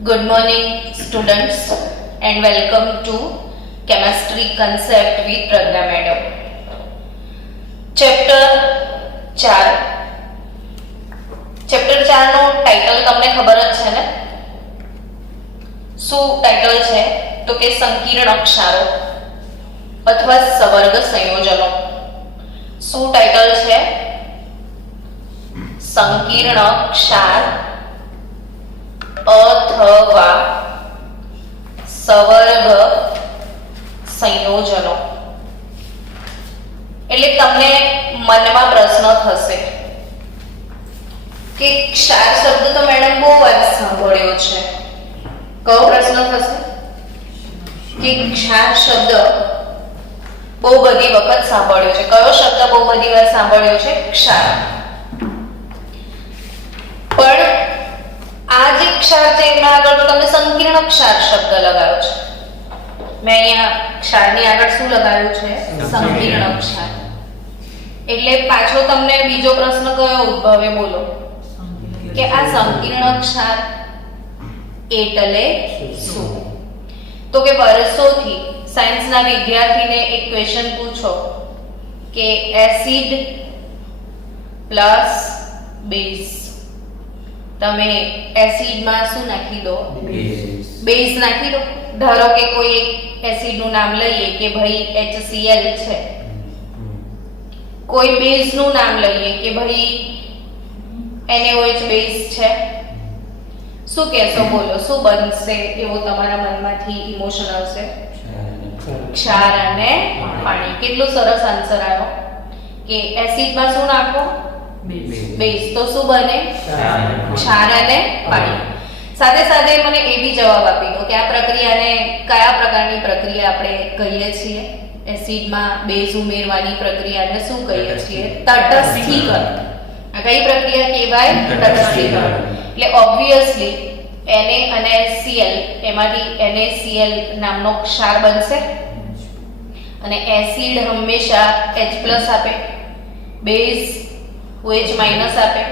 Good morning, students, and welcome to Chemistry Concept with Pragna Madam. Chapter 4. Chapter 4 no title તમને ખબર જ છે ને? શું ટાઇટલ છે? તો કે સંકીર્ણ ક્ષારો અથવા સવર્ગ સંયોજનો. શું ટાઇટલ છે? સંકીર્ણ ક્ષાર અથવા સવર્ગ સંયોજનો. એટલે તમને મનમાં પ્રશ્ન થશે કે ક્ષાર શબ્દ તો મેડમ બહુ વાર સાંભળ્યો છે. કયો પ્રશ્ન થશે? કે ક્ષાર શબ્દ બહુ બધી વખત સાંભળ્યો છે. કયો શબ્દ બહુ બધી વાર સાંભળ્યો છે? ક્ષાર. પણ આ જે ક્ષાર છે એના આગળ તો તમને સંકીર્ણ ક્ષાર શબ્દ લગાવ્યો છે. મેં અહીંયા ક્ષારની આગળ શું લગાવ્યું છે? સંકીર્ણ ક્ષાર. એટલે પાછો તમને બીજો પ્રશ્ન કયો ઉદ્ભવે? બોલો કે આ સંકીર્ણ ક્ષાર એટલે શું? તો કે વર્ષોથી સાયન્સના વિદ્યાર્થીને એક ક્વેશ્ચન પૂછો કે એસિડ પ્લસ બેઝ, તમે એસિડમાં શું નાખી દો? બેઝ નાખી દો. ધારો કે કોઈ એક એસિડનું નામ લઈએ કે ભાઈ HCl છે, કોઈ બેઝનું નામ લઈએ કે ભાઈ NaOH બેઝ છે. શું કહેશો? બોલો શું બનશે? એવો તમારા મનમાંથી ઇમોશન આવશે? ક્ષાર અને પાણી. કેટલું સરસ આન્સર આવ્યો કે એસિડમાં શું નાખો? બેઝ. તો શું બને? ક્ષાર અને પાણી. સાથે સાથે મને એ બી જવાબ આપી દો કે આ પ્રક્રિયાને કયા પ્રકારની પ્રક્રિયા આપણે કહીએ છીએ? એસિડમાં બેઝ ઉમેરવાની પ્રક્રિયાને શું કહીએ છીએ? તટસ્થીકરણ. આ કઈ પ્રક્રિયા કહેવાય? તટસ્થીકરણ. એટલે ઓબ્વિયસલી Na અને Cl, એમાંથી NaCl નામનો ક્ષાર બનશે અને એસિડ હંમેશા H+ આપે, બેઝ OH- આપે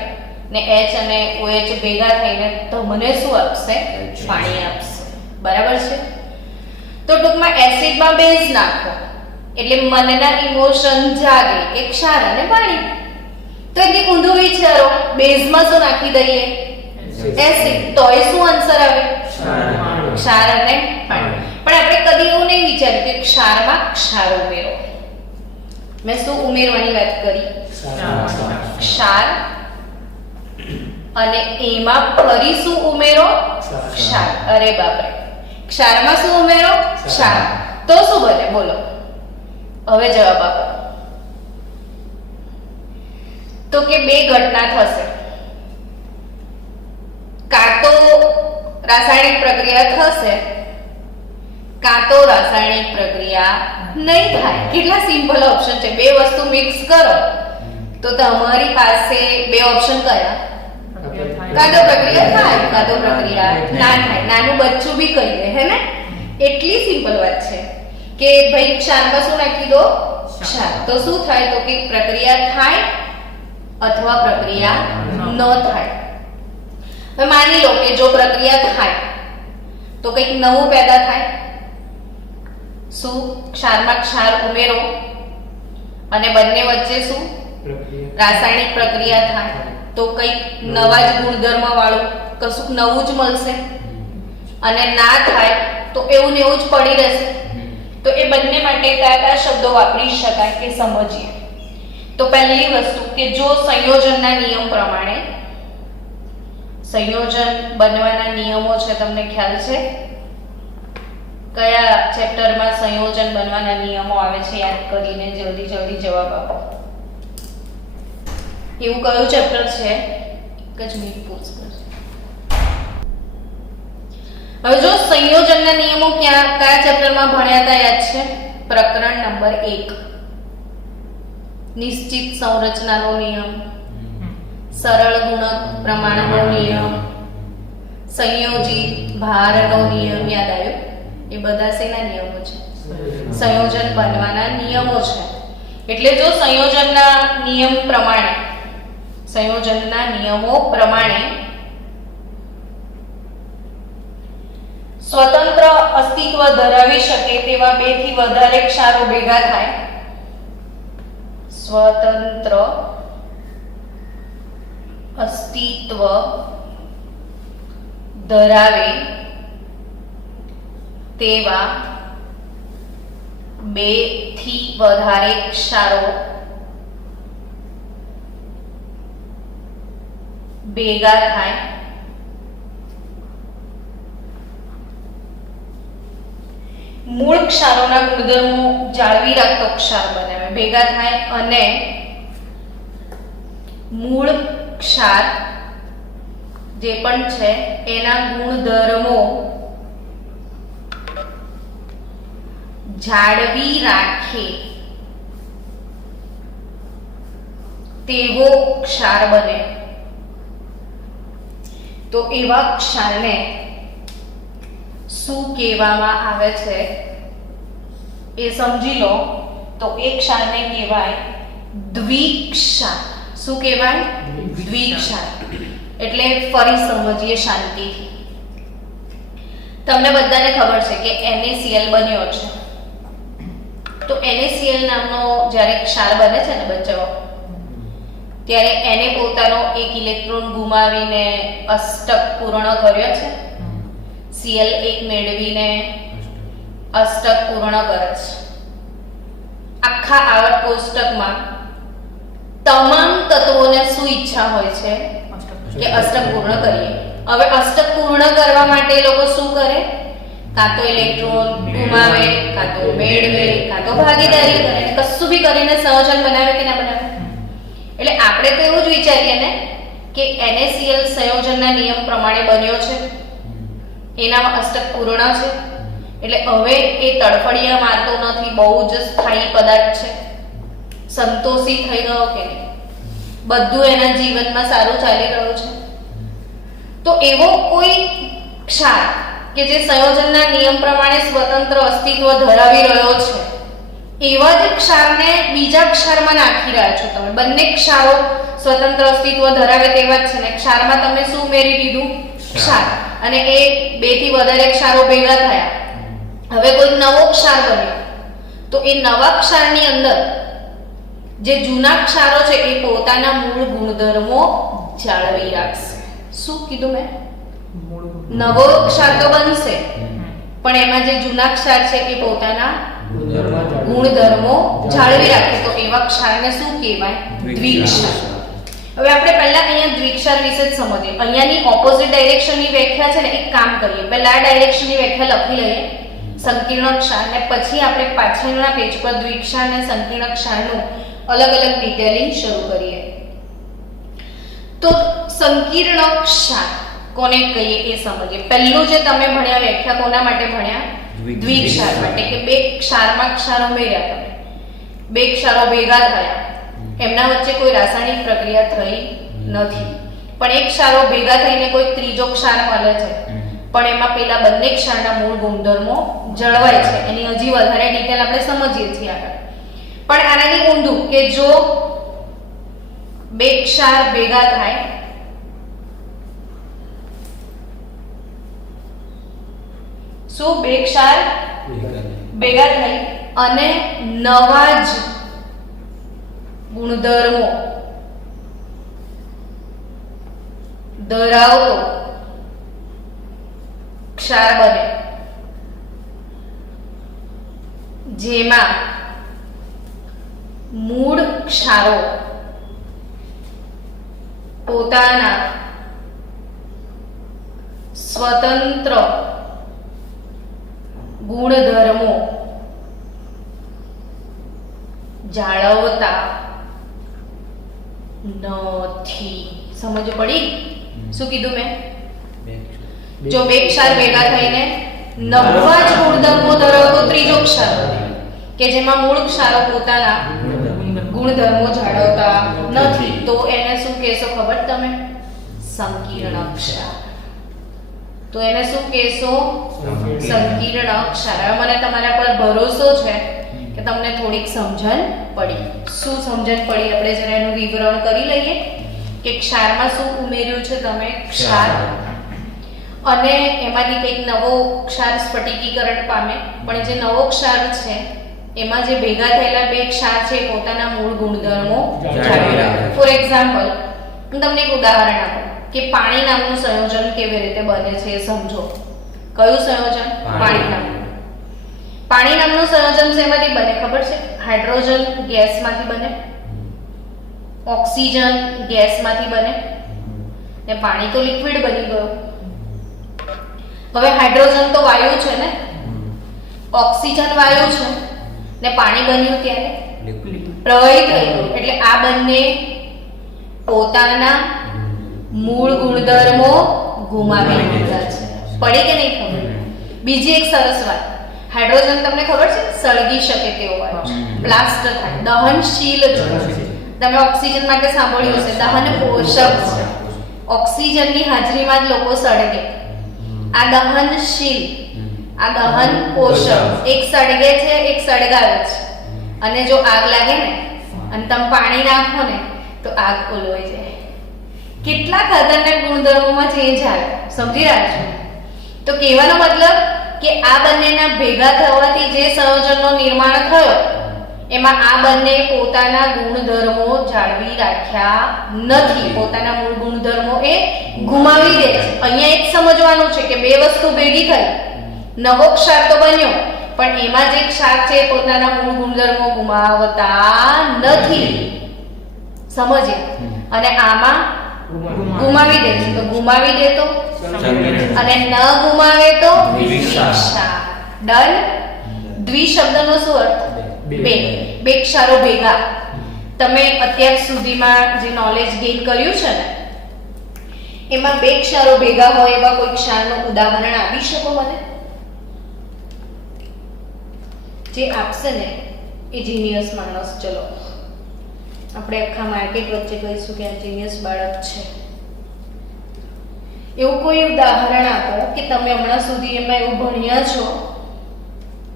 ને H અને OH ભેગા થઈને તમને શું આપશે? પાણી આપશે. બરાબર છે? તો ટૂંકમાં એસિડમાં બેઝ નાખો એટલે મનના ઇમોશન જાગે કે ક્ષાર અને પાણી. તો એક ઊંધું વિચારો, બેઝમાં શું નાખી દઈએ? એસિડ. તો એ શું આન્સર આવે? ક્ષાર અને પાણી. પણ આપણે કદી એવું નહીં વિચાર્યું કે ક્ષારમાં ક્ષાર ઉમેરો. મેં શું ઉમેરવાની વાત કરી? ક્ષાર. અને એમાં ફરી શું ઉમેરો? ક્ષાર. અરે બાપરે, ક્ષારમાં શું ઉમેરો? ક્ષાર. તો શું બને? બોલો હવે જવાબ આપો. તો કે બે ઘટના થશે. કાં તો રાસાયણિક પ્રક્રિયા થશે, કાં તો રાસાયણિક પ્રક્રિયા નહીં થાય. કેટલા સિમ્પલ ઓપ્શન છે. બે વસ્તુ મિક્સ કરો તો તમારી પાસે બે ઓપ્શન કયા? કાં તો પ્રક્રિયા થાય, કાં તો પ્રક્રિયા ના થાય. નાનું બચ્ચું બી કહી દે, હે ને? એટલી સિમ્પલ વાત છે કે ભાઈ ક્ષારમાં શું નાખી દો? ક્ષાર. તો શું થાય? તો કે પ્રક્રિયા થાય અથવા પ્રક્રિયા ન થાય. હવે માની લો કે જો પ્રક્રિયા થાય તો કંઈક નવું પેદા થાય. શું? ક્ષારમાં ક્ષાર ઉમેરો અને બંને વચ્ચે શું? રાસાયણિક પ્રક્રિયા થાય તો કંઈક નવા જ ગુણધર્મ વાળું કશુંક નવું જ મળશે. અને ના થાય તો એવું ને એવું જ પડી રહેશે. તો એ બંને માટે કયા કયા શબ્દો વાપરી શકાય કે સમજીએ. તો પહેલી વસ્તુ કે જો સંયોજનના નિયમ પ્રમાણે, સંયોજન બનવાના નિયમો છે, તમને ખ્યાલ છે? કયા ચેપ્ટરમાં સંયોજન બનવાના નિયમો આવે છે? યાદ કરીને જલ્દી જલ્દી જવાબ આપો. એવું કયું ચેપ્ટર છે? એક જ મિનિટ પૂછ કરજો. હવે જો સંયોજનના નિયમો કયા ચેપ્ટરમાં ભણ્યા હતા? યાદ છે? પ્રકરણ નંબર 1. નિશ્ચિત સંરચનાનો નિયમ, સરળ ગુણક પ્રમાણનો નિયમ, સંયોજિત ભારનો નિયમ. યાદ આવ્યો? એ બધા શેના નિયમો છે? સંયોજન બનવાના નિયમો છે. એટલે જો સંયોજનના નિયમ પ્રમાણે, સંયોજનના નિયમો પ્રમાણે સ્વતંત્ર અસ્તિત્વ ધરાવી શકે તેવા 2 થી વધારે ક્ષારો ભેગા થાય, સ્વતંત્ર અસ્તિત્વ ધરાવે તેવા 2 થી વધારે ક્ષારો ભેગા થાય, મૂળ ક્ષારોના ગુણધર્મો જાળવી રાખતો ક્ષાર બનાવે, ભેગા થાય અને મૂળ ક્ષાર જે પણ છે એના ગુણધર્મો જાળવી રાખે તેવો ક્ષાર બને. તો એવા ક્ષારને શું કહેવામાં આવે છે એ સમજી લો. તો એ ક્ષારને કહેવાય દ્વિક્ષાર. શું કહેવાય? દ્વિક્ષાર. એટલે ફરી સમજીએ શાંતિથી. તમને બધાને ખબર છે કે NaCl બન્યો છે. તો NaCl નામનો જ્યારે ક્ષાર બને છે ને બચ્ચાઓ, ત્યારે એને પોતાનો એક ઇલેક્ટ્રોન ગુમાવીને અષ્ટક પૂર્ણ કર્યો છે. Cl એક મેળવીને અષ્ટક પૂર્ણ કરે છે. આખા આવર્ત કોષ્ટકમાં તમામ તત્વોને શું ઈચ્છા હોય છે કે અષ્ટક પૂર્ણ કરીએ. હવે અષ્ટક પૂર્ણ કરવા માટે એ લોકો શું કરે? કાં તો ઇલેક્ટ્રોન ગુમાવે, કાં તો મેળવે, કાં તો ભાગીદારી કરે, કશું બી કરીને સંયોજન બનાવે કે ના બનાવે. એટલે આપણે તો એવું જ વિચારીએ ને કે NaCl સંયોજનના નિયમ પ્રમાણે બન્યો છે, એનામાં અષ્ટક પૂર્ણ છે, એટલે હવે એ તડફડિયા મારતો નથી, બહુ જ સ્થાયી પદાર્થ છે, સંતોષી થઈ ગયો કે નહીં, બધું એના જીવનમાં સારું ચાલી રહ્યું છે. તો એવો કોઈ ક્ષાર કે જે સંયોજનના નિયમ પ્રમાણે સ્વતંત્ર અસ્તિત્વ ધરાવી રહ્યો છે, એવા જ ક્ષારને બીજા ક્ષારમાં નાખી રહ્યા છો તમે. બંને ક્ષારો સ્વતંત્ર અસ્તિત્વ ધરાવે તેવા જ છે ને, ક્ષારમાં તમે શું ઉમેરી દીધું? ક્ષાર. અને એ 2 થી વધારે ક્ષારો ભેગા થયા, હવે કોઈ નવો ક્ષાર બન્યો. તો એ નવા ક્ષારની અંદર જે જૂના ક્ષારો છે એ પોતાના મૂળ ગુણધર્મો જાળવી રાખશે. શું કીધું મેં? નવો ક્ષાર તો બનશે, પણ એમાં જે જૂના ક્ષાર છે એ પોતાના ગુણધર્મો જાળવી રાખે. તો એવા ક્ષારને શું કહેવાય? દ્વિક્ષાર. હવે આપણે પહેલા અહીંયા દ્વિક્ષાર વિશે જ સમજીએ. અહીંયાની ઓપોઝિટ ડાયરેક્શનની વ્યાખ્યા છે ને, એક કામ કરીએ, પહેલા આ ડાયરેક્શનની વ્યાખ્યા લખી લઈએ, સંકીર્ણ ક્ષાર, ને પછી આપણે પાછળના પેજ પર દ્વિક્ષાર અને સંકીર્ણ ક્ષારનું અલગ અલગ ડિટેલિંગ શરૂ કરીએ. તો સંકીર્ણ ક્ષાર કોને કહીએ એ સમજીએ. પહેલું જે તમે ભણ્યા વ્યાખ્યા કોના માટે ભણ્યા? દ્વિક્ષાર માટે, કે 2 ક્ષારમાં ક્ષાર ઉમેર્યા તમે, 2 ક્ષારો ભેગા થયા, એમના વચ્ચે કોઈ રાસાયણિક પ્રક્રિયા થઈ નથી, પણ એક ક્ષારો ભેગા થઈને કોઈ ત્રીજો ક્ષાર મળે છે, પણ એમાં પેલા બંને ક્ષારના મૂળ ગુણધર્મો જળવાય છે. એની હજી વધારે ડિટેલ આપણે સમજીએ છીએ આગળ. પણ આનાથી ઊંધું, કે જો 2 ક્ષાર ભેગા થાય, શું 2 ક્ષાર ભેગા થઈ અને નવા જ ગુણધર્મો ધરાવતો ક્ષાર બને, જેમાં મૂળ ક્ષારો પોતાના સ્વતંત્ર ગુણધર્મો જાળવતા નથી. સમજ પડી? શું કીધું મેં? જો 2 ક્ષાર ભેગા થઈને નવા જ ગુણધર્મો ધરાવતો ત્રીજો ક્ષાર બને, કે જેમાં મૂળ ક્ષારો પોતાના ગુણધર્મો જાળવતા નથી, તો એને શું કહેશો ખબર તમે? સંકીર્ણ ક્ષાર. તો એને શું કહેશો? સંકીર્ણ ક્ષાર. હવે મને તમારા પર ભરોસો છે કે તમને થોડીક સમજણ પડી. શું સમજણ પડી? આપણે જરા એનું વિવરણ કરી લઈએ કે ક્ષારમાં શું ઉમેર્યું છે તમે? ક્ષાર. અને એમાંથી કંઈક નવો ક્ષાર સ્ફટિકીકરણ પામે, પણ જે નવો ક્ષાર છે એમાં જે ભેગા થયેલા બે ક્ષાર છે એ પોતાના મૂળ ગુણધર્મો જાળવી રાખે. ફોર એક્ઝામ્પલ, હું તમને એક ઉદાહરણ આપું કે પાણી નામનું સંયોજન કેવી રીતે બને છે એ સમજો. કયું સંયોજન? પાણી નામનું. પાણી નામનું સંયોજન શેમાંથી બને ખબર છે? હાઇડ્રોજન ગેસમાંથી બને, ઓક્સિજન ગેસમાંથી બને, ને પાણી તો લિક્વિડ બની ગયું. હવે હાઇડ્રોજન તો વાયુ છે ને, ઓક્સિજન વાયુ છે, ને પાણી બન્યું ત્યારે પ્રવાહી થઈ ગયું. એટલે આ બંને પોતાના મૂળ ગુણધર્મો ગુમાવી દીધા છે. પડી કે નહીં ખબર? બીજી એક સરસ વાત, હાઇડ્રોજન તમને ખબર છે સળગી શકે તેવો હોય, બ્લાસ્ટ થાય, દહનશીલ છે. તમે ઓક્સિજન માટે સાંભળ્યું હશે, દહન પોષક છે. ઓક્સિજનની હાજરીમાં જ લોકો સળગે. આ દહનશીલ, આ દહન પોષક. એક સળગે છે, એક સળગાવે છે. અને જો આગ લાગે ને અને તમે પાણી નાખો ને તો આગ ઓલવાઈ જાય. કેટલા ખતરનાક ગુણધર્મોમાં ચેન્જ આવે, સમજી રહ્યા છો? તો કહેવાનો મતલબ કે આ બંનેના ભેગા થવાથી જે સંયોજનનો નિર્માણ થયો એમાં આ બંને પોતાના ગુણધર્મો જાળવી રાખ્યા નથી. પોતાના મૂળ ગુણધર્મો એ ગુમાવી દે છે. અહીંયા એક સમજવાનું છે કે બે વસ્તુ ભેગી થઈ, નવો ક્ષાર તો બન્યો, પણ એમાં જે ક્ષાર છે પોતાના મૂળ ગુણધર્મો ગુમાવતા નથી. સમજે? અને આમાં ગુમાવી દે છે. તો ગુમાવી દે તો અને ન ગુમાવે તો દ્વિક્ષાર. ડન. દ્વિ શબ્દનો શું અર્થ? બે. બે ક્ષારો ભેગા. તમે અત્યાર સુધીમાં જે નોલેજ ગેઇન કર્યું છે ને એમાં બે ક્ષારો ભેગા હોય એવા કોઈ ક્ષારનું ઉદાહરણ આપી શકો મને? જે આપશે ને એ જીનિયસ માણસ. ચલો આપણે આખા માર્કેટ વચ્ચે કહીશું કે આ જીનિયસ બાળક છે. એવું કોઈ ઉદાહરણ આપો કે તમે હમણાં સુધી એમાં એવું ભણ્યા છો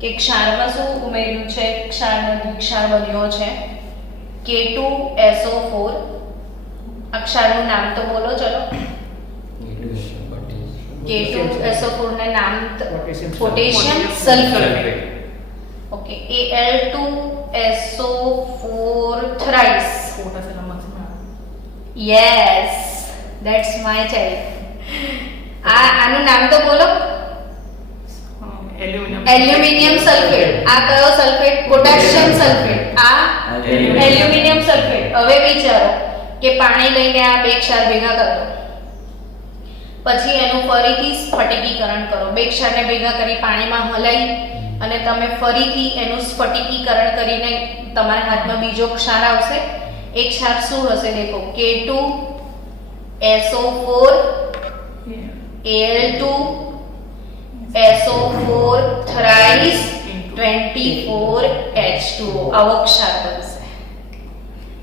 કે ક્ષારમાં શું ઉમેર્યું છે, ક્ષારનો દ્વિક્ષાર બન્યો છે K2SO4. આ ક્ષારનું નામ તો બોલો. ચલો K2SO4 ના નામ potassium sulphate. Okay, Al2SO4 thrice. Yes, that's my child. આનું નામ તો બોલો. Aluminium sulphate. આ કયો સલ્ફેટ? Potassium sulphate. આ એલ્યુમિનિયમ સલ્ફેટ. હવે વિચારો કે પાણી લઈને આ બે ક્ષાર ભેગા કરો, પછી એનું ફરીથી સ્ફટિકીકરણ કરો. બે ક્ષારને ભેગા કરી પાણીમાં હલાવી અને તમે ફરીથી એનું સ્ફટિકીકરણ કરીને તમારા હાથમાં બીજો ક્ષાર આવશે. એક ક્ષાર શું હશે? દેખો, K2SO4 Al2SO4 thrice 24H2O. આવો ક્ષાર બનશે.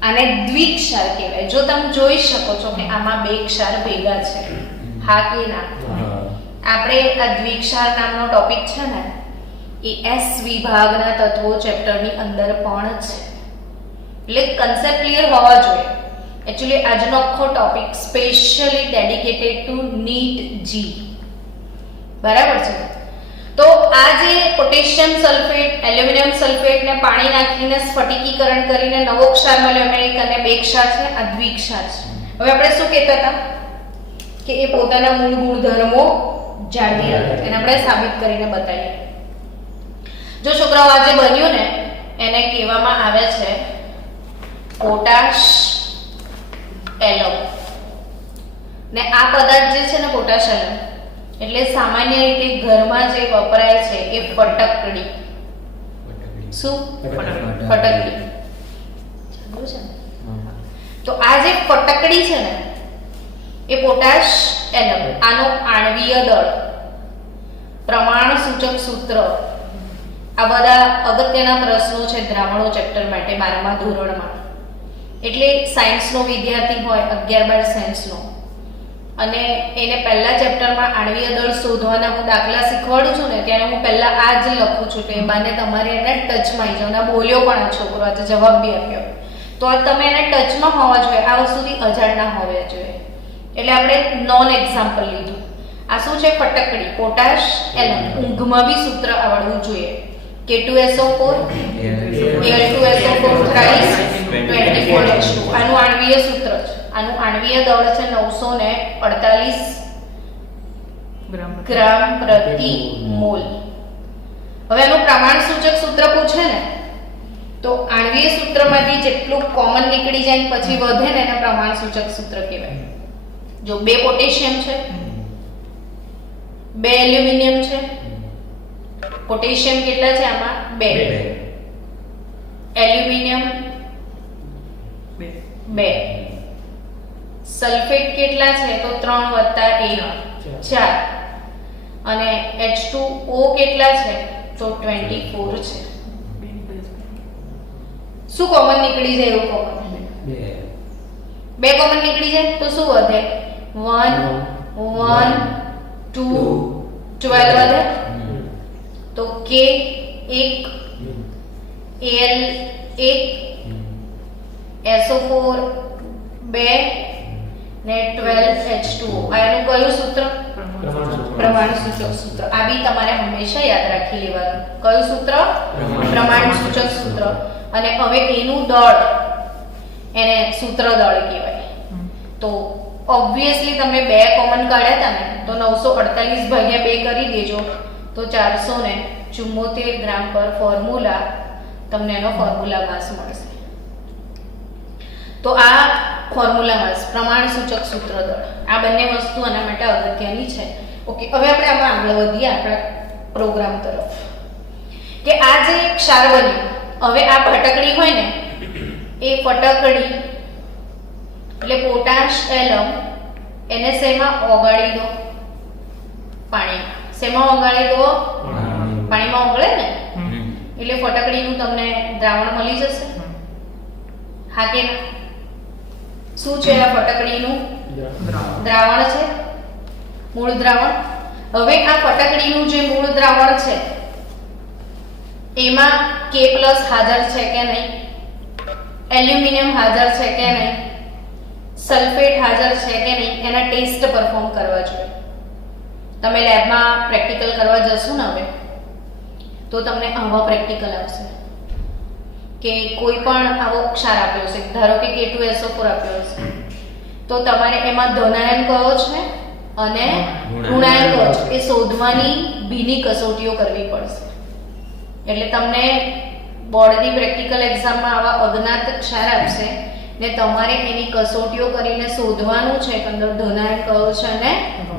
આને દ્વિક્ષાર કહેવાય. જો તમે જોઈ શકો છો કે આમાં બે ક્ષાર ભેગા છે, હા કે ના? આપણે આ દ્વિક્ષાર નામનો ટોપિક છે ને એ એસ વિભાગના તત્વો ચેપ્ટરની અંદર પણ છે. એટલે કન્સેપ્ટ ક્લિયર હોવા જોઈએ. એકચ્યુઅલી આજનો આખો topic specially dedicated to NEET જી. બરાબર છે? તો આ જે પોટેશિયમ સલ્ફેટ, એલ્યુમિનિયમ સલ્ફેટ ને પાણી નાખીને સ્ફટિકીકરણ કરીને નવો ક્ષાર મળ્યો એમાં એક અને બે ક્ષાર છે, આ દ્વિક્ષાર છે. હવે આપણે શું કહેતા હતા કે એ પોતાના મૂળ ગુણધર્મો જાળવી રાખે. એને આપણે સાબિત કરીને બતાવીએ. જો છોકરાઓ આજે બન્યું ને એને કહેવામાં આવે છે પોટાશ એલમ. ને આ પદાર્થ જે છે ને પોટાશ એલમ એટલે સામાન્ય રીતે ઘરમાં જે વપરાય છે એ ફટકડી. શું? ફટકડી. તો આ જે ફટકડી છે ને એ પોટાશ એલમ. આનો આણ્વીય દળ, પ્રમાણ સૂચક સૂત્ર, આ બધા અગત્યના પ્રશ્નો છે દ્રાવણો ચેપ્ટર માટે 12મા ધોરણમાં. એટલે સાયન્સનો વિદ્યાર્થી હોય 11-12 સાયન્સનો અને એને પહેલા ચેપ્ટરમાં આણ્વીય દળ શોધવાના હું દાખલા શીખવાડું છું ને ત્યારે હું પહેલા આ જ લખું છું કે બાને તમારે એને ટચમાં આવી જાવ. બોલ્યો પણ આ છોકરો આજે જવાબ બી આપ્યો. તો તમે એને ટચમાં હોવા જોઈએ, આ વસ્તુથી અજાણ ના હોવા જોઈએ. એટલે આપણે નોન એક્ઝામ્પલ લીધું. આ શું છે? ફટકડી, પોટાશ એલમ. ઊંઘમાં બી સૂત્ર આવડવું જોઈએ. K2SO4 Al2SO4 thrice 24H2. આનું આણ્વીય સૂત્ર છે. આનું આણ્વીય દળ છે 948 ગ્રામ પ્રતિ મોલ. હવે આનું પ્રમાણ સૂચક સૂત્ર પૂછે ને તો આણ્વીય સૂત્રમાંથી જેટલું કોમન નીકળી જાય પછી વધે ને એને પ્રમાણ સૂચક સૂત્ર કહેવાય. જો 2 પોટેશિયમ છે, 2 એલ્યુમિનિયમ છે. પોટેશિયમ કેટલા છે આમાં? 2. એલ્યુમિનિયમ 2. સલ્ફેટ કેટલા છે? તો 3 + 1 4. અને H2O કેટલા છે? તો 24 છે. શું કોમન નીકળી જાય? એવું કોમન 2 કોમન નીકળી જાય તો શું વધે? 1 1 2 12 વધે. તો K 1 Al 1 SO4 2 ને 12H2O. આનું કયું સૂત્ર? પ્રમાણ સૂચક સૂત્ર. આ બી તમારે હંમેશા યાદ રાખી લેવાનું. કયું સૂત્ર? પ્રમાણ સૂચક સૂત્ર. અને હવે એનું દળ એને સૂત્ર દળ કહેવાય. તો ઓબ્વિયસલી તમે 2 કોમન કાઢ્યા હતા ને તો 948 ભાગ્યા 2 કરી દેજો તો 474 ગ્રામ પર ફોર્મ્યુલા તમને એનો ફોર્મ્યુલા માસ મળશે. તો આ ફોર્મ્યુલા માસ પ્રમાણ સૂચક સૂત્ર દળ આ બંને વસ્તુ આના માટે અગત્યની છે. ઓકે, હવે આપણે આમાં આગળ વધીએ આપણા પ્રોગ્રામ તરફ કે આ જે ક્ષાર બન્યું, હવે આ ફટકડી હોય ને એ ફટકડી એટલે પોટાશ એલમ એને શેમાં ઓગાળી દો? પાણીમાં. શેમાં ઓગાળી દો? પાણીમાં ઓગળે ને એટલે ફટકડીનું તમને દ્રાવણ મળી જશે. હા કે ના? શું છે આ ફટકડીનું દ્રાવણ? છે મૂળ દ્રાવણ. હવે આ ફટકડીનું જે મૂળ દ્રાવણ છે એમાં K+ હાજર છે કે નહીં? એલ્યુમિનિયમ હાજર છે કે નહીં? સલ્ફેટ હાજર છે કે નહીં? એના ટેસ્ટ પરફોર્મ કરવા જોઈએ. તમે લેબમાં પ્રેક્ટિકલ કરવા જશો ને હવે તો તમને આવા પ્રેક્ટિકલ આવશે કે કોઈ પણ આવો ક્ષાર આપ્યો છે, ધારો કે K2SO4 આપ્યો છે તો તમારે એમાં ધનાયન કયો છે અને ઋણાયન કયો છે એ શોધવાની ભીની કસોટીઓ કરવી પડશે. એટલે તમને બોર્ડની પ્રેક્ટિકલ એક્ઝામમાં આવા અજ્ઞાત ક્ષાર આપશે ને તમારે એની કસોટીઓ કરીને શોધવાનું છે કે અંદર ધનાયન કયો છે અને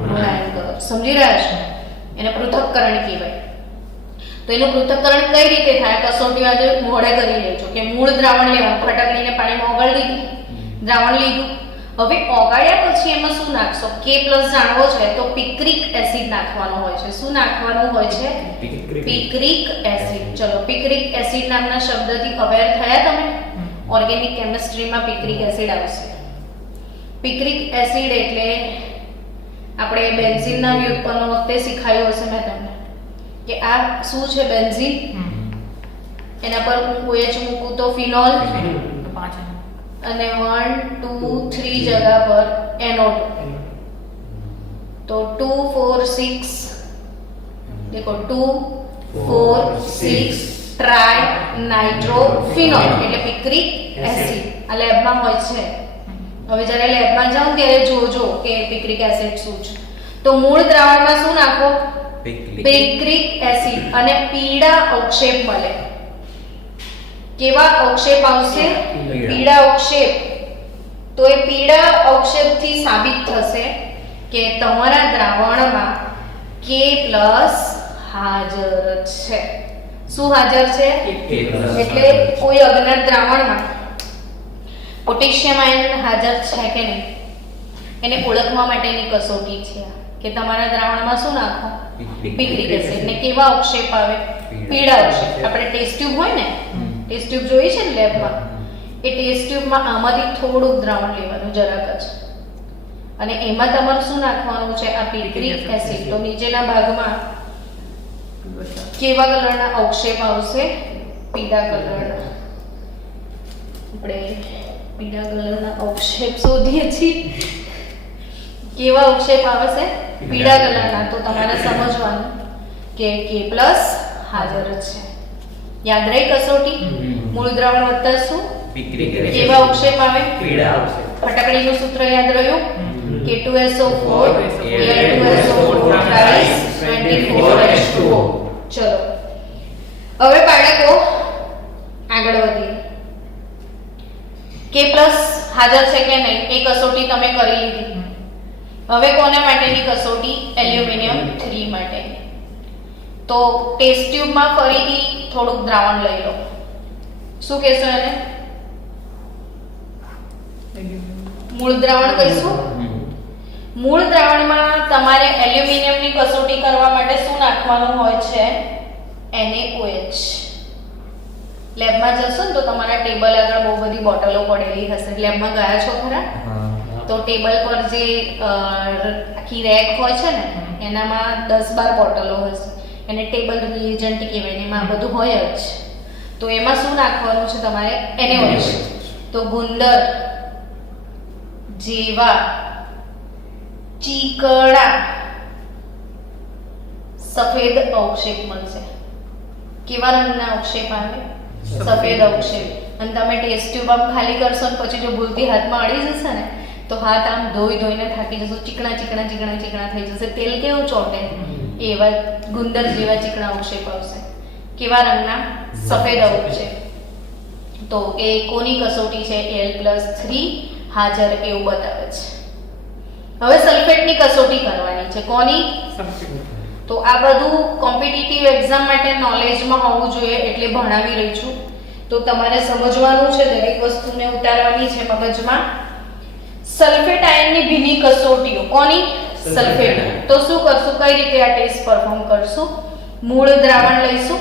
ઋણાયન કયો. સમજી રહ્યા છો? એને પૃથક્કરણ કહેવાય. તો એનું પૃથક્કરણ કઈ રીતે થાય? કસોટી આજે મોડે કરી લેજો કે મૂળ દ્રાવણ લેવાનું, ફટકડીને પાણીમાં ઓગાળી દીધું, દ્રાવણ લીધું. હવે ઓગાળ્યા પછી એમાં શું નાખશો? K+ જાણવો છે તો પિક્રિક એસિડ નાખવાનો હોય છે. શું નાખવાનું હોય છે? Picric acid. ચલો, પિક્રિક એસિડ નામના શબ્દથી અવેર થયા તમે? ઓર્ગેનિક કેમિસ્ટ્રીમાં પિક્રિક એસિડ આવશે. પિક્રિક એસિડ એટલે આપણે બેન્ઝીનના વ્યુત્પન્નો વખતે શીખાયું હશે મેં તમને કે આ શું છે? બેન્ઝીન. એના પર હું OH મૂકું તો ફિનોલ અને 1 2 3 જગા પર NO2 તો 2 4 6 देखो 2 4 6 ટ્રાય નાઇટ્રોફિનોલ એટલે પિક્રિક એસિડ. આ લેબમાં હોય છે. હવે જ્યારે લેબમાં જાવ ત્યારે જોજો કે પિક્રિક એસિડ શું છે. તો મૂળ દ્રાવણમાં શું નાખો? Picric acid. અને પીળા અવક્ષેપ મળે. કેવા અવક્ષેપ આવશે? પીળા અવક્ષેપ. તો એ પીળા અવક્ષેપથી સાબિત થશે કે તમારા દ્રાવણમાં K+ હાજર છે. શું હાજર છે? એટલે કોઈ અજ્ઞાત દ્રાવણમાં પોટેશિયમ આયન હાજર છે કે નહીં એને ઓળખવા માટેની કસોટી છે કે તમારા દ્રાવણમાં શું નાખો? Picric acid. ને કેવા અવક્ષેપ આવે? પીળા અવક્ષેપ. આપણે ટેસ્ટ ટ્યુબ હોય ને, ટેસ્ટ ટ્યુબ જોઈ છે ને લેબમાં, એ ટેસ્ટ ટ્યુબમાં આમાંથી થોડુંક દ્રાવણ લેવાનું, જરાક જ, અને એમાં તમારે શું નાખવાનું છે? આ પિક્રિક એસિડ. તો નીચેના ભાગમાં કેવા કલરના અવક્ષેપ આવશે? પીળા કલરના. આપણે પીળા કલરના અવક્ષેપ શોધીએ છીએ કેવા અવક્ષેપ આવશે? પીળા કલરના. તો તમારે સમજવાનું કે K+ હાજર જ છે. યાદ રહી કસોટી? મૂળ દ્રાવણ વત્તા શું? કેવા અવક્ષેપ આવે? પીળા આવશે. ફટાકડીનું સૂત્ર યાદ રહ્યું? K2SO4 Al2SO4 24H2O. ચલો હવે બાળકો આગળ વધીએ. K+ હાજર છે કે નહીં એ કસોટી તમે કરી લીધી. હવે કોને માટેની કસોટી? એલ્યુમિનિયમ 3 માટે. તો ટેસ્ટ ટ્યુબમાં ફરીથી થોડુંક દ્રાવણ લઈ લો. શું કહેશો એને? મૂળ દ્રાવણ કહીશું. મૂળ દ્રાવણમાં તમારે એલ્યુમિનિયમની કસોટી કરવા માટે શું નાખવાનું હોય છે? NaOH. લેબમાં જશો ને તો તમારા ટેબલ આગળ બહુ બધી બોટલો પડેલી હશે. લેબમાં ગયા છો ખરા? તો ટેબલ પર જે આખી રેક હોય છે ને એનામાં 10-12 બોટલો હશે. એને ટેબલ રિએજન્ટ કહેવાય. એમાં બધું હોય જ. તો એમાં શું નાખવાનું છે તમારે? NaOH. તો ગુંદર જેવા ચીકણા સફેદ અવક્ષેપ મળશે. કેવા રંગના અવક્ષેપ આવે? સફેદ અવક્ષેપ. અને તમે ટેસ્ટ ટ્યુબ આમ ખાલી કરશો ને પછી જો ભૂલથી હાથમાં અડી જશે ને તો હાથ આમ ધોઈને થાકી જશો. ચીકણા થઈ જશે. તેલ કેવું ચોટે એવા ગુંદર જેવા ચીકણા અવક્ષેપ આવશે. કેવા રંગના? સફેદ અવક્ષેપ. તો એ કોની કસોટી છે? Al+3 હાજર એવું બતાવે છે. હવે સલ્ફેટની કસોટી કરવાની છે. કોની? તો આ બધું કોમ્પિટિટિવ એક્ઝામ માટે નોલેજમાં હોવું જોઈએ એટલે ભણાવી રહી છું. તો તમારે સમજવાનું છે, દરેક વસ્તુને ઉતારવાની છે મગજમાં. સલ્ફેટ આયનની ભીની કસોટીઓ. કોની? સલ્ફેટ. તો શું કરશું? કઈ રીતે આ ટેસ્ટ પરફોર્મ કરશું? મૂળ દ્રાવણ લઈશું.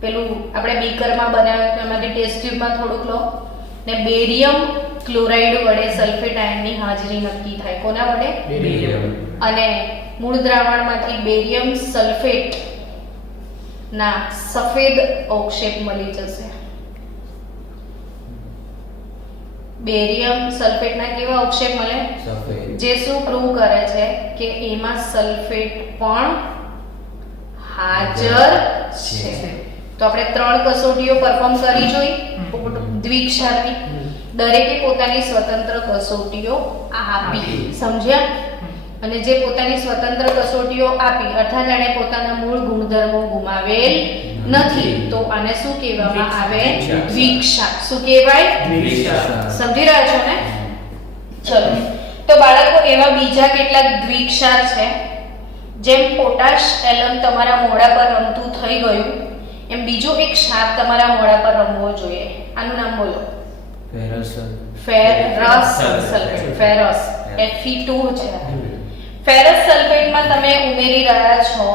પેલું આપણે બીકરમાં બનાવ્યું એમાંથી ટેસ્ટ ટ્યુબમાં થોડુંક લો ને બેરિયમ ક્લોરાઇડ વડે સલ્ફેટ આયનની હાજરી નક્કી થાય. કોના વડે? બેરિયમ. અને મૂળ દ્રાવણમાંથી બેરિયમ સલ્ફેટ ના સફેદ અવક્ષેપ મળી જશે. બેરિયમ સલ્ફેટના કેવા અવક્ષેપ મળે? સફેદ. જે શું પ્રૂવ કરે છે કે એમાં સલ્ફેટ પણ હાજર છે. તો આપણે 3 કસોટીઓ પરફોર્મ કરી જોઈ દ્વિક્ષારની. દરેકે પોતાની સ્વતંત્ર કસોટીઓ આપી. સમજ્યા? અને જે પોતાની સ્વતંત્ર કસોટીઓ આપી અર્થાત એણે પોતાના મૂળ ગુણધર્મો ગુમાવેલ નથી. તો આને શું કહેવામાં આવે? દ્વિક્ષાર. શું કહેવાય? દ્વિક્ષાર. સમજી રહ્યા છો ને? ચલો તો બાળકો એવા બીજા કેટલાક દ્વિક્ષાર છે. જેમ પોટાશ એલમ તમારા મોઢા પર રમતું થઈ ગયું એમ બીજો એક ક્ષાર તમારા મોઢા પર રમવો જોઈએ. આનું નામ બોલો. Ferrous sulphate. ફેરસ Fe2 છે. ફેરસ સલ્ફેટમાં તમે ઉમેરી રહ્યા છો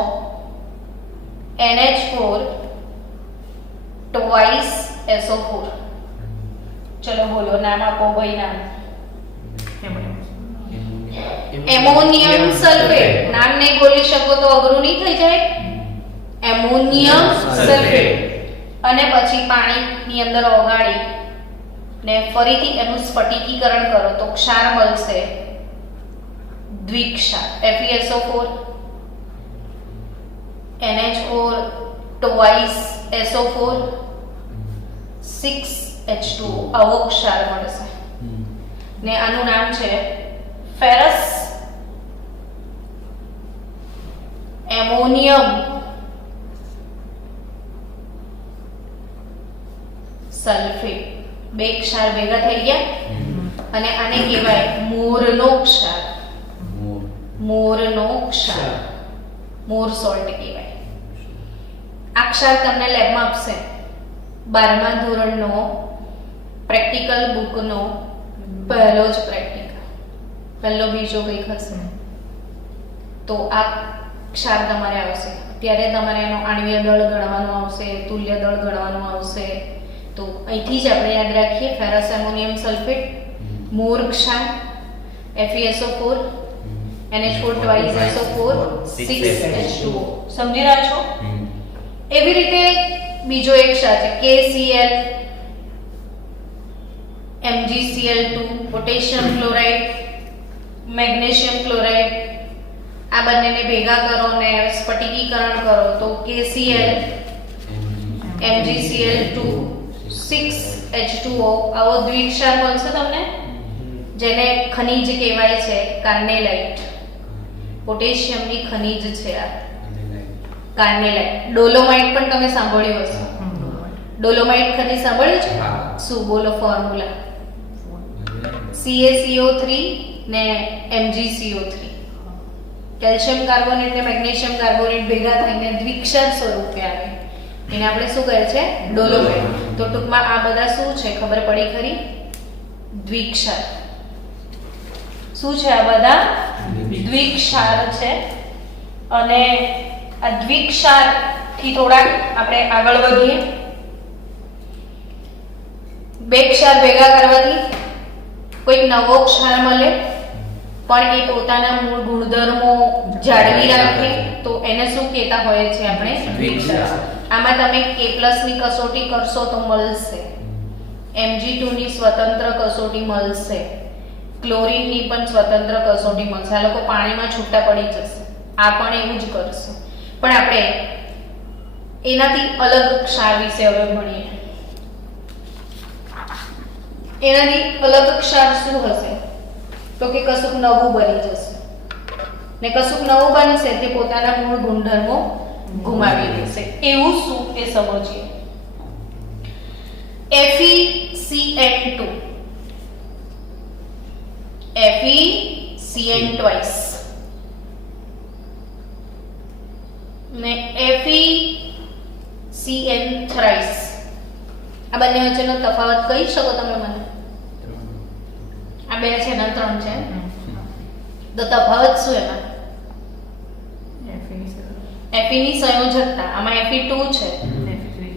NH4 twice SO4. ચલો બોલો, નામ આપો ભાઈ. નામ એમોનિયમ સલ્ફેટ. નામ નહીં બોલી શકો તો અઘરું નહીં થઈ જાય. Ammonium sulphate. અને પછી પાણીની અંદર ઓગાળી ને ફરીથી એનું સ્ફટિકીકરણ કરો તો ક્ષાર મળશે દ્વિક્ષાર. FeSO4 NH4 twice SO4 6H2O આવો ક્ષાર મળશે. ને આનું નામ છે ફેરસ એમોનિયમ સલ્ફેટ. બે ક્ષાર ભેગા થઈ ગયા અને આને કહેવાય મોરનો ક્ષાર. મોરનો ક્ષાર, મોર સોલ્ટ કહેવાય. આ ક્ષાર તમને લેબમાં આપશે 12મા ધોરણનો પ્રેક્ટિકલ બુકનો પહેલો જ પ્રેક્ટિકલ, પહેલો બીજો કંઈક હશે. તો આ ક્ષાર તમારે આવશે ત્યારે તમારે એનો આણ્વીય દળ ગણવાનો આવશે, તુલ્ય દળ ગણવાનો આવશે. તો અહીંથી જ આપણે યાદ રાખીએ ફેરસ એમોનિયમ સલ્ફેટ, મોર ક્ષાર, FeSO4 NH4 twice SO4 6H2O. સમજી રહ્યા છો? એવી રીતે બીજો એક ક્ષાર છે KCl MgCl2 potassium chloride magnesium chloride, આ બંનેને ભેગા કરો ને સ્ફટિકીકરણ કરો તો KCl MgCl2 6H2O આવો દ્વિક્ષાર બનશે તમને, જેને ખનિજ કહેવાય છે કાર્નેલાઇટ. પોટેશિયમની ખનિજ છે આ કાર્નેલાઇટ. ડોલોમાઇટ પણ તમે સાંભળ્યું હશે. ડોલોમાઇટ ખનિજ સાંભળ્યું છે? શું બોલો ફોર્મ્યુલા? CaCO3 ને MgCO3. કેલ્શિયમ કાર્બોનેટ ને મેગ્નેશિયમ કાર્બોનેટ ભેગા થઈને દ્વિક્ષાર સ્વરૂપે આવે, એને આપણે શું કહે છે? ડોલોમાઇટ. તો ટૂંકમાં આ બધા શું છે ખબર પડી ખરી? દ્વિક્ષાર. શું છે આ બધા? દ્વિક્ષાર છે. અને આ દ્વિક્ષાર થી થોડાક આપણે આગળ વધીએ. બે ક્ષાર ભેગા કરવાથી કોઈ નવો ક્ષાર મળે, પણ એ પોતાના મૂળ ગુણધર્મો જાળવી રાખે, તો એને શું કહેતા હોય છે આપણે? દ્વિક્ષાર. આમાં તમે K+ ની કસોટી કરશો તો મળશે, Mg2 ની સ્વતંત્ર કસોટી મળશે, ક્લોરીન ની પણ સ્વતંત્ર કસોટી મળશે. આ લોકો પાણીમાં છૂટા પડી જશે. આ પણ એવું જ કરશે. પણ આપણે એનાથી અલગ ક્ષાર વિશે હવે ભણીએ. એનાથી અલગ ક્ષાર શું હશે? તો કે કશુંક નવું બની જશે, ને કશુંક નવું બનશે તે પોતાના મૂળ ગુણધર્મો ગુમાવી દેશે. એવું શું એ સમજીએ. FeCN2 FeCN ને FeCN thrice. આ બંને વચ્ચેનો તફાવત કહી શકો તમે મને? આ બે છે ને 3 છે, તો તફાવત શું એમાં? Fe ની સંયોજકતા. આમાં Fe2 છે,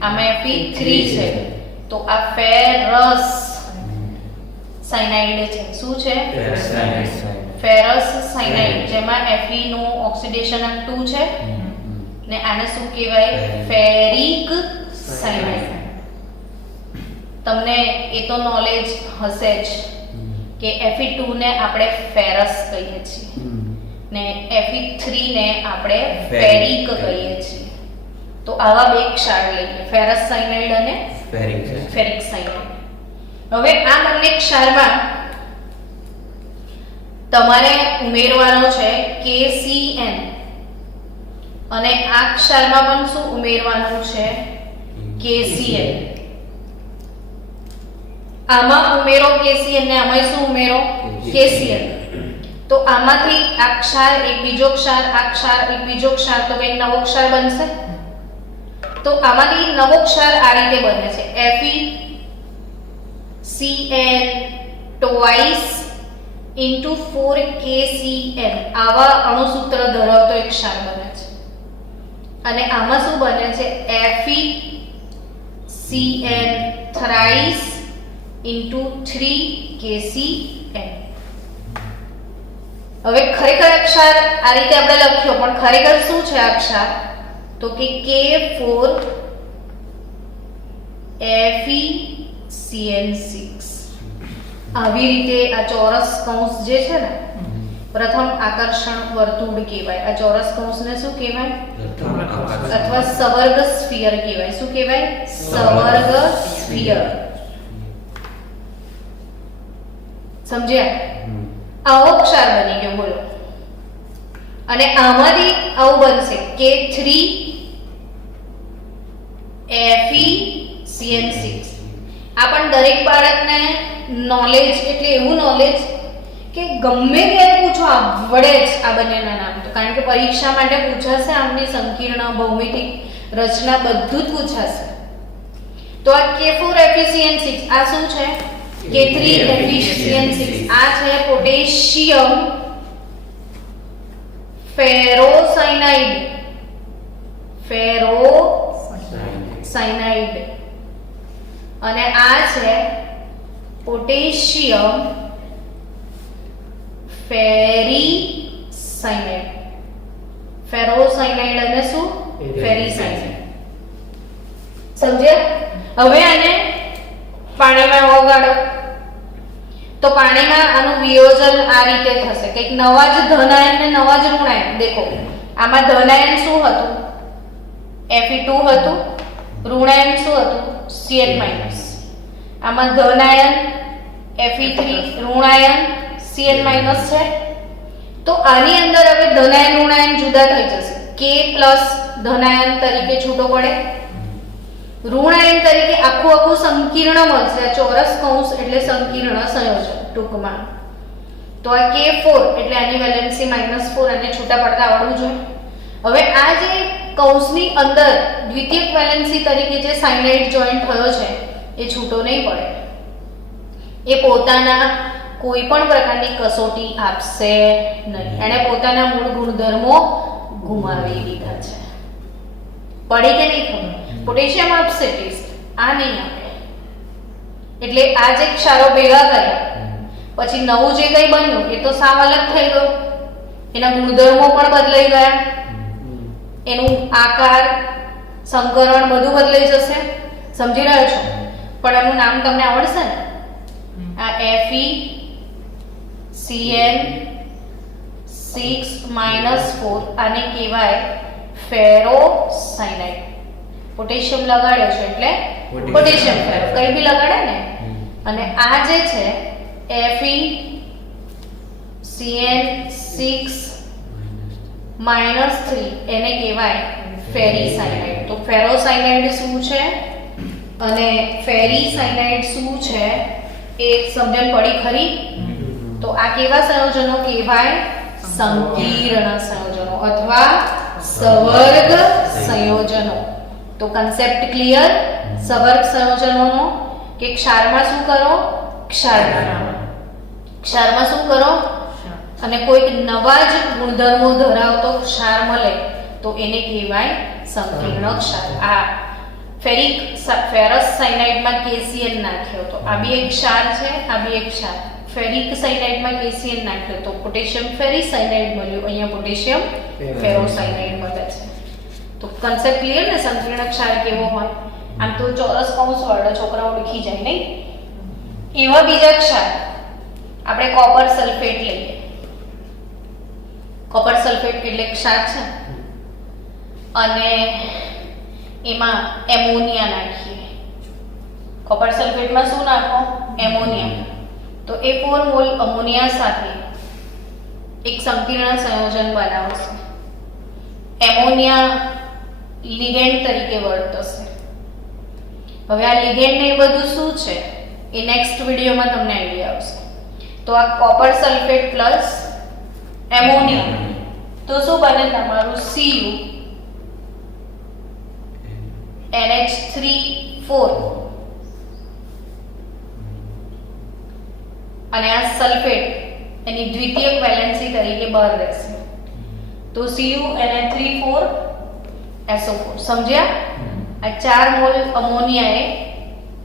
આમાં Fe3 છે. તો આ ફેરસ સાયનાઇડ છે. શું છે? ફેરસ સાયનાઇડ, જેમાં Fe નું ઓક્સિડેશન અંક 2 છે ને આને શું કહેવાય? Ferric cyanide. તમને એ તો નોલેજ હશે જ કે Fe2 ને આપણે ફેરસ કહીએ છીએ ને Fe3 ને આપણે ફેરિક કહીએ છીએ. તો આવા બે ક્ષાર લઈએ, ફેરસ સાયનાઇડ અને ફેરિક સાયનાઇડ. હવે આ બંને ક્ષારમાં તમારે ઉમેરવાનો છે KCN, અને આ ક્ષારમાં પણ શું ઉમેરવાનું છે? KCl. આમાં ઉમેરો KCl ને આમાં શું ઉમેરો? KCl. તો આમાંથી આ ક્ષાર એક બીજો ક્ષાર, આ ક્ષાર એક બીજો ક્ષાર, તો કઈ નવો ક્ષાર બનશે. તો આમાંથી નવો ક્ષાર આ રીતે બને છે FeCN twice into 4KCN. આવા અણુસૂત્ર ધરાવતો એક ક્ષાર બને છે. અને આમાં શું બને છે? FeCN thrice into 3KCN. હવે ખરેખર અક્ષર આ રીતે આપણે લખ્યો, પણ ખરેખર શું છે અક્ષર? તો કે K4FeCN6. આવી રીતે આ ચોરસ કૌંસ જે છે ને, પ્રથમ આકર્ષણ વર્તુળ કહેવાય. આ ચોરસ કૌંસને શું કહેવાય? અથવા સવર્ગ સ્ફિયર કહેવાય. શું કહેવાય? સવર્ગ સ્ફિયર. સમજ્યા? આવો ક્ષાર બની ગયો. બોલો. અને આમાંથી આવું બનશે K3FeCN6. આ પણ દરેક બાળકને નોલેજ, એટલે એવું નોલેજ કે ગમે ત્યારે પૂછો આવડે જ આ બંનેના નામ. તો કારણ કે પરીક્ષા માટે પૂછાશે, આમની સંકીર્ણ ભૌમિતિક રચના બધું જ પૂછાશે. તો આ K4FeCN6 આ શું છે? K3FeCN6 આ છે પોટેશિયમ ફેરોસાયનાઇડ, અને આ છે પોટેશિયમ ફેરીસાયનાઇડ. ફેરોસાયનાઇડ અને શું? ફેરીસાયનાઇડ. સમજ્યા? હવે આને પાણીમાં ઓગાળો તો પાણીમાં આનું વિયોજન આ રીતે થશે કે નવા જ ધનાયન ને નવા જ ઋણાયન. દેખો આમાં ધનાયન શું હતું? Fe2 હતું, ઋણાયન શું હતું? Cl-. આમાં ધનાયન Fe3, ઋણાયન Cl- છે. તો આની અંદર હવે ધનાયન ઋણાયન જુદા થઈ જશે. K+ ધનાયન તરીકે છૂટો પડે, ઋણાયન તરીકે આખું સંકીર્ણ મળશે. આ ચોરસ કૌંસ એટલે સંકીર્ણ સંયોજન ટૂંકમાં. તો આ K4 એટલે આની વેલેન્સી -4 અને છૂટા પડતા આવડવું જોઈએ. હવે આ જે કૌંસની અંદર દ્વિતીયક વેલેન્સી તરીકે જે સાયનાઇડ જોઈન્ટ થયો છે એ છૂટો નહીં પડે. એ પોતાના કોઈ પણ પ્રકારની કસોટી આપશે નહીં. એણે પોતાના મૂળ ગુણધર્મો ગુમાવી દીધા છે. પડે કે નહીં ખબર? પોટેશિયમ આપશે ટેસ્ટ, આ નહીં આપે. એટલે આ જે ક્ષારો ભેગા કર્યા પછી નવું જે કંઈ બન્યું એ તો સાવ અલગ થઈ ગયું. એના ગુણધર્મો પણ બદલાઈ ગયા, એનું આકાર, સંકરણ બધું બદલાઈ જશે. સમજી રહ્યો છો? પણ એનું નામ તમને આવડશે ને? આ FeCl6-4 આને કહેવાય ફેરોસાયનાઇડ. પોટેશિયમ લગાડ્યો છે એટલે પોટેશિયમ ફેરો, કઈ બી લગાડે ને. અને આ જે છે FeCl6-3 એને કહેવાય ફેરીસાયનાઇડ. તો ફેરોસાયનાઇડ શું છે અને ફેરીસાયનાઇડ શું છે એ સમજણ પડી ખરી? તો આ કેવા સંયોજનો કહેવાય? સંકીર્ણ સંયોજનો અથવા સવર્ગ સંયોજનો. તો કન્સેપ્ટ ક્લિયર? સવર્ગ સંયોજનોનો કે ક્ષારમાં શું કરો? ક્ષારમાં શું કરો? અને કોઈક નવા જ ગુણધર્મો ધરાવતો ક્ષાર મળે તો એને કહેવાય સંકીર્ણ ક્ષાર. આ ફેરસ સાયનાઇડમાં KCl નાખ્યો તો આ બી એક ક્ષાર છે, આ બી એક ક્ષાર. ફેરિક સાયનાઇડમાં KCl નાખ્યો તો પોટેશિયમ ફેરીસાયનાઇડ મળ્યું, અહીંયા પોટેશિયમ ફેરોસાયનાઇડ મળે છે. તો કન્સેપ્ટ ક્લિયર ને? સંકીર્ણ ક્ષાર કેવો હોય? આમ તો ચોરસ કૌંસ વાળા છોકરા ઓળખી જાય નહીં? એવા બીજા ક્ષાર આપણે કોપર સલ્ફેટ લઈએ. કોપર સલ્ફેટ એટલે ક્ષાર છે અને એમાં એમોનિયા નાખીએ. કોપર સલ્ફેટમાં શું નાખો? એમોનિયા. તો એ 4 મોલ અમોનિયા સાથે એક સંકીર્ણ સંયોજન બનાવશે. એમોનિયા લિગેન્ડ તરીકે વર્તશે. હવે આ લિગેન્ડ ને એ બધું શું છે એ નેક્સ્ટ વિડિયોમાં તમને આઈડિયા આવશે. તો આ કોપર સલ્ફેટ પ્લસ એમોનિયા તો શું બને તમારું? Cu NH3 અને આ સલ્ફેટ એની દ્વિતીયક વેલેન્સી તરીકે બહાર રહેશે. તો CuNH3 SO4. સમજ્યા? આ 4 મોલ અમોનિયાએ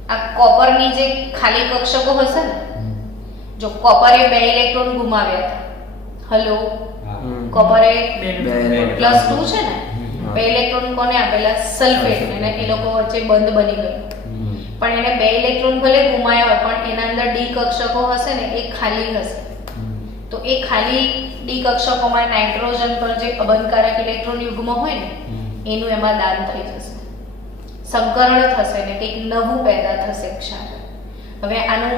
આ કોપરની જે ખાલી કક્ષકો હશે ને, જો કોપરે 2 ઇલેક્ટ્રોન ગુમાવ્યા હતા. હલો, કોપરે +2 છે ને, 2 ઇલેક્ટ્રોન કોને આપેલા? સલ્ફેટ. અને એ લોકો વચ્ચે બંધ બની ગયો. પણ એને 2 ઇલેક્ટ્રોન ભલે ગુમાયા હોય પણ એના અંદર ડી કક્ષકો હશે ને એ ખાલી હશે. તો એ ખાલી ડી કક્ષકોમાં નાઇટ્રોજન પર જે અબંધકારક ઇલેક્ટ્રોન યુગ્મ હોય ને એનું એમાં દાન થઈ જશે, સંકરણ થશે ને કંઈક નવું પેદા થશે ક્ષાર. હવે આનું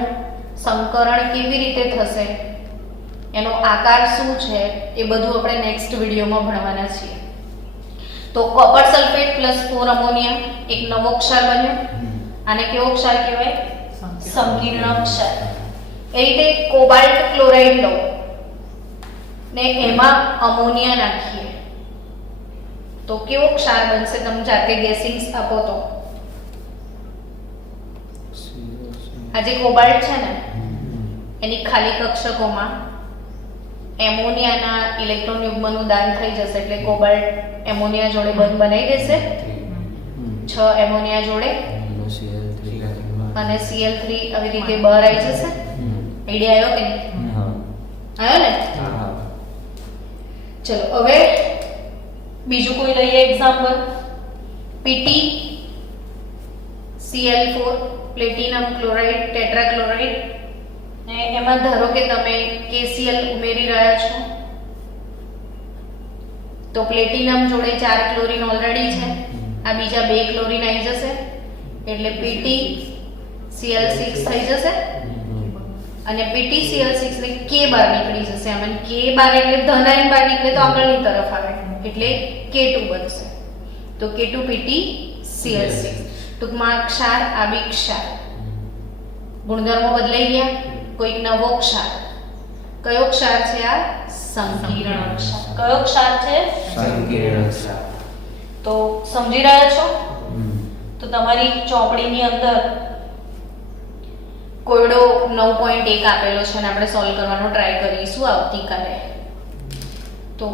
સંકરણ કેવી રીતે થશે, એનો આકાર શું છે એ બધું આપણે નેક્સ્ટ વિડીયોમાં ભણવાના છીએ. તો કોપર સલ્ફેટ + 4 અમોનિયા એક નવો ક્ષાર બન્યો. આને કેવો ક્ષાર કહેવાય? સંકીર્ણ ક્ષાર. એ રીતે કોબાલ્ટ ક્લોરાઇડ લો ને એમાં અમોનિયા નાખીએ તો કેવો ક્ષાર બનશે? તમે જાતે ગેસિંગ્સ આપો તો. આ જે કોબાલ્ટ છે ને એની ખાલી કક્ષકોમાં એમોનિયાના ઇલેક્ટ્રોન યુગ્મનું દાન થઈ જશે એટલે કોબાલ્ટ એમોનિયા જોડે બંધ બનાવી દેશે. 6 એમોનિયા જોડે અને Cl3 આવી રીતે બહાર આવી જશે. આઈડિયા આવ્યો કે નહીં? આવ્યો ને? ચલો હવે બીજું કોઈ લઈએ example. PtCl4 platinum chloride tetrachloride ને એમાં ધારો કે તમે KCl ઉમેરી રહ્યા છો તો પ્લેટિનમ જોડે 4 ક્લોરીન ઓલરેડી છે, આ બીજા 2 ક્લોરીન આવી જશે એટલે PtCl6 થઈ જશે અને PtCl6 ને K બાર નીકળી જશે. આમાં K બાર એટલે ધન આયન બહાર નીકળે તો આગળની તરફ આવે એટલે K2 બનશે. તો K2PtCl6 ટૂંકમાં ક્ષાર આ બી ક્ષાર, ગુણધર્મો બદલાઈ ગયા, કોઈક નવો ક્ષાર. કયો ક્ષાર છે આ? સંકીર્ણ ક્ષાર. કયો ક્ષાર છે? સંકીર્ણ ક્ષાર. તો સમજી રહ્યા છો? તો તમારી ચોપડીની અંદર કોયડો 9.1 આપેલો છે અને આપણે સોલ્વ કરવાનો ટ્રાય કરીશું આવતીકાલે. તો